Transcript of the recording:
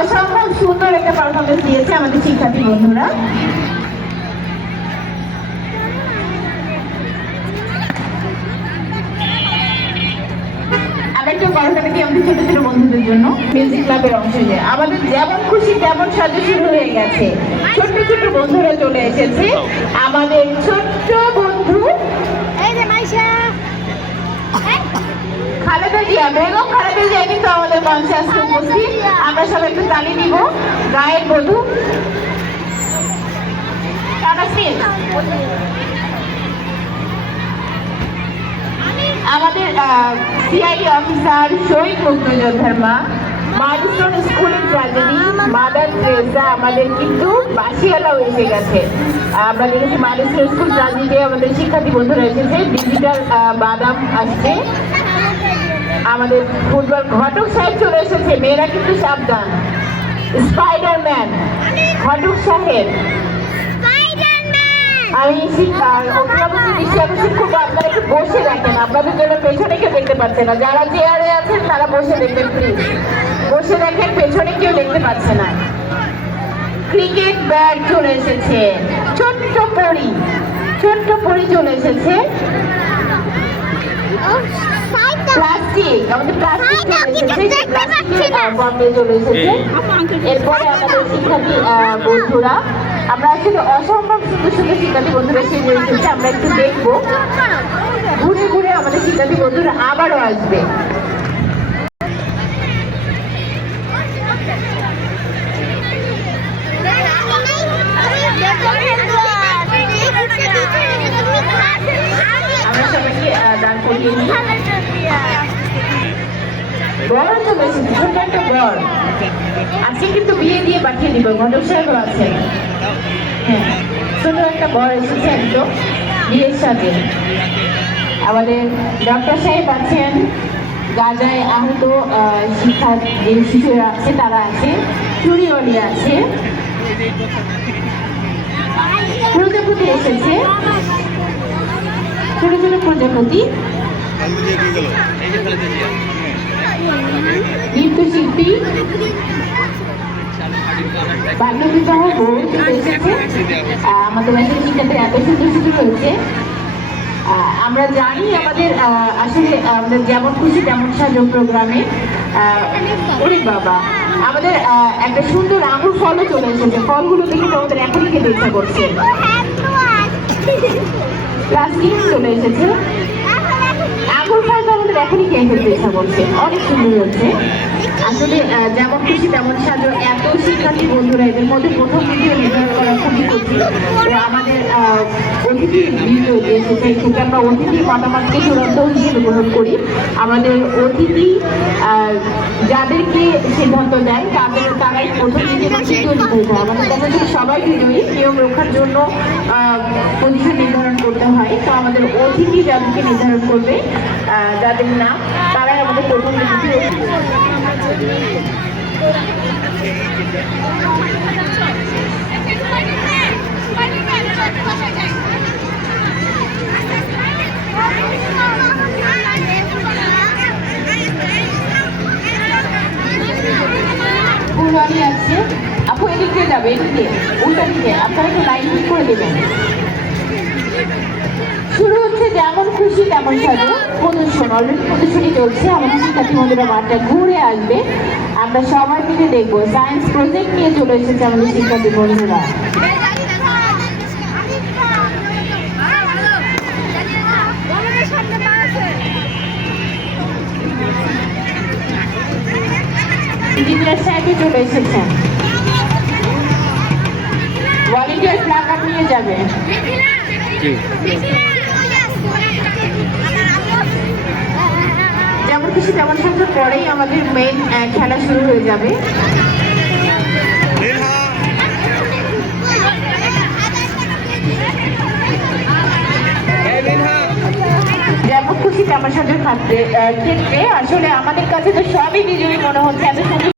অসম্ভব সুন্দর একটা পারফরমেন্স দিয়েছে আমাদের শিক্ষার্থী বন্ধুরা। আরেকটা গল্পটা কি আমাদের ছোট ছোট বন্ধুদের জন্য মিউজিক ক্লাবের অংশ নিয়ে আমাদের যেমন খুশি তেমন সাজা শুরু হয়ে গেছে। ছোট্ট ছোট্ট বন্ধুরা চলে এসেছে। আমাদের ছোট্ট বন্ধু খালেদা জিয়া, বেগম খালেদা জিয়া কিন্তু আমাদের মঞ্চে আসতে উপস্থিত। আমরা সবাই একটু তালি দিব। গায়ের বধূ আমাদের সিআইডি অফিসার শহীদ মুক্তিযোদ্ধার মা, মাইলস্টোন স্কুলের ট্র্যাজেডি মাদার টেরেসা আমাদের কিন্তু বাসিয়ালাও এসে গেছে। আমরা দেখেছি মাইলস্টোন স্কুল ট্র্যাজেডি আমাদের শিক্ষার্থী বন্ধুরা এসেছে। ডিজিটাল বাদাম আসছে। আমাদের ফুটবল ঘটক সাহেব চলে এসেছে। মেয়েরা কিন্তু সাবধান। স্পাইডারম্যান ঘটক সাহেব। আমি অভিভাবকদের দৃষ্টি আকর্ষণ করবো, আপনারা একটু বসে দেখেন। আপনাদের জন্য পেছনে কেউ দেখতে পাচ্ছে না। যারা চেয়ারে আছেন তারা বসে দেখবেন প্লিজ। বসে দেখেন, পেছনে কেউ দেখতে পাচ্ছে না। ক্রিকেট ব্যাট চলে এসেছে। ছোট্ট পরি চলে এসেছে। প্লাস্টিক আমাদের প্লাস্টিক চলে এসেছে। এরপরে আমাদের শিক্ষার্থী বন্ধুরা, আমরা আসলে অসম্ভব সুন্দর সুন্দর শিক্ষার্থী বন্ধুরা সেজে এসেছে। আমরা একটু দেখবো। ঘুরে ঘুরে আমাদের শিক্ষার্থী বন্ধুরা আবারও আসবে। আমরা সবাইকে দান করিয়ে নিই। বর চলে এসেছে। ছোট একটা বর আজকে কিন্তু বিয়ে দিয়ে পাঠিয়ে দিব। ঘটক সাহেব আছেন। হ্যাঁ, ছোট একটা বর এসেছে একদম বিয়ের সাথে। আমাদের ডক্টর সাহেব আছেন। গাজায় আহত যে শিশুরা আছে তারা আছে। চুরিওয়ালি আছে। প্রজাপতি এসেছে। ছোট ছোট প্রজাপতি। নৃত্যশিল্পী বাল্যবিবাহ বউ চলে এসেছে। আমাদের বাসায় শিক্ষার্থী এত সুন্দর সুন্দর হয়েছে। আমরা জানি আমাদের আসলে আমাদের যেমন খুশি তেমন সাজো প্রোগ্রামে ওরে বাবা আমাদের একটা সুন্দর আঙুর ফলও চলে এসেছে। ফলগুলো দেখে আমাদের এখনই খেতে ইচ্ছা করছে। প্লাস্টিক চলে এসেছে। আঙুর ফলটা আমাদের এখনই খেয়ে ফেলতে ইচ্ছা করছে। অনেক সুন্দর হচ্ছে। আসলে যেমন খুশি তেমন সাজো এত শিক্ষার্থী বন্ধুরা, এদের মধ্যে প্রথম ভিডিও নির্ধারণ করা খুবই কঠিন। আমাদের অতিথি ভিডিও এসেছে থেকে আমরা অতিথির মতামতকে চূড়ান্ত হিসেবে গ্রহণ করি। আমাদের অতিথি যাদেরকে সিদ্ধান্ত দেয় তারাই প্রথম ভিডিও নির্ধারিত হয়। আমাদের কাছে সবাই ভিডিওই নিয়ম রক্ষার জন্য পজিশন নির্ধারণ করতে হয়। তো আমাদের অতিথি যাদেরকে নির্ধারণ করবে, যাদের নাম, তারাই আমাদের প্রথম ভিডিও। ফুলওয়ালি আছে। আপু এদিকে যাবে, এদিকে উল্টা দিকে। আপনারা একটু লাইন ঠিক করে দেবেন। শুরু হচ্ছে যেমন খুশি তেমন সাজো প্রদর্শন। অলরেডি প্রদর্শনী চলছে। আমাদের শিক্ষার্থী বন্ধুরা মাঠটা ঘুরে আসবে। আমরা সবাই মিলে দেখবো। সায়েন্স প্রজেক্ট নিয়ে চলে এসেছে আমাদের শিক্ষার্থী বন্ধুরা। ইঞ্জিনিয়ার সাহেবই চলে এসেছেন। ভলান্টিয়ার প্ল্যাকার্ড নিয়ে যাবে। যেমন খুশি তেমন সাজো পরেই আমাদের মেইন খেলা শুরু হয়ে যাবে। যেমন খুশি তেমন সাজোর ক্ষেত্রে আসলে আমাদের কাছে তো সবই বিজয়ী মনে হচ্ছে। এত সুন্দর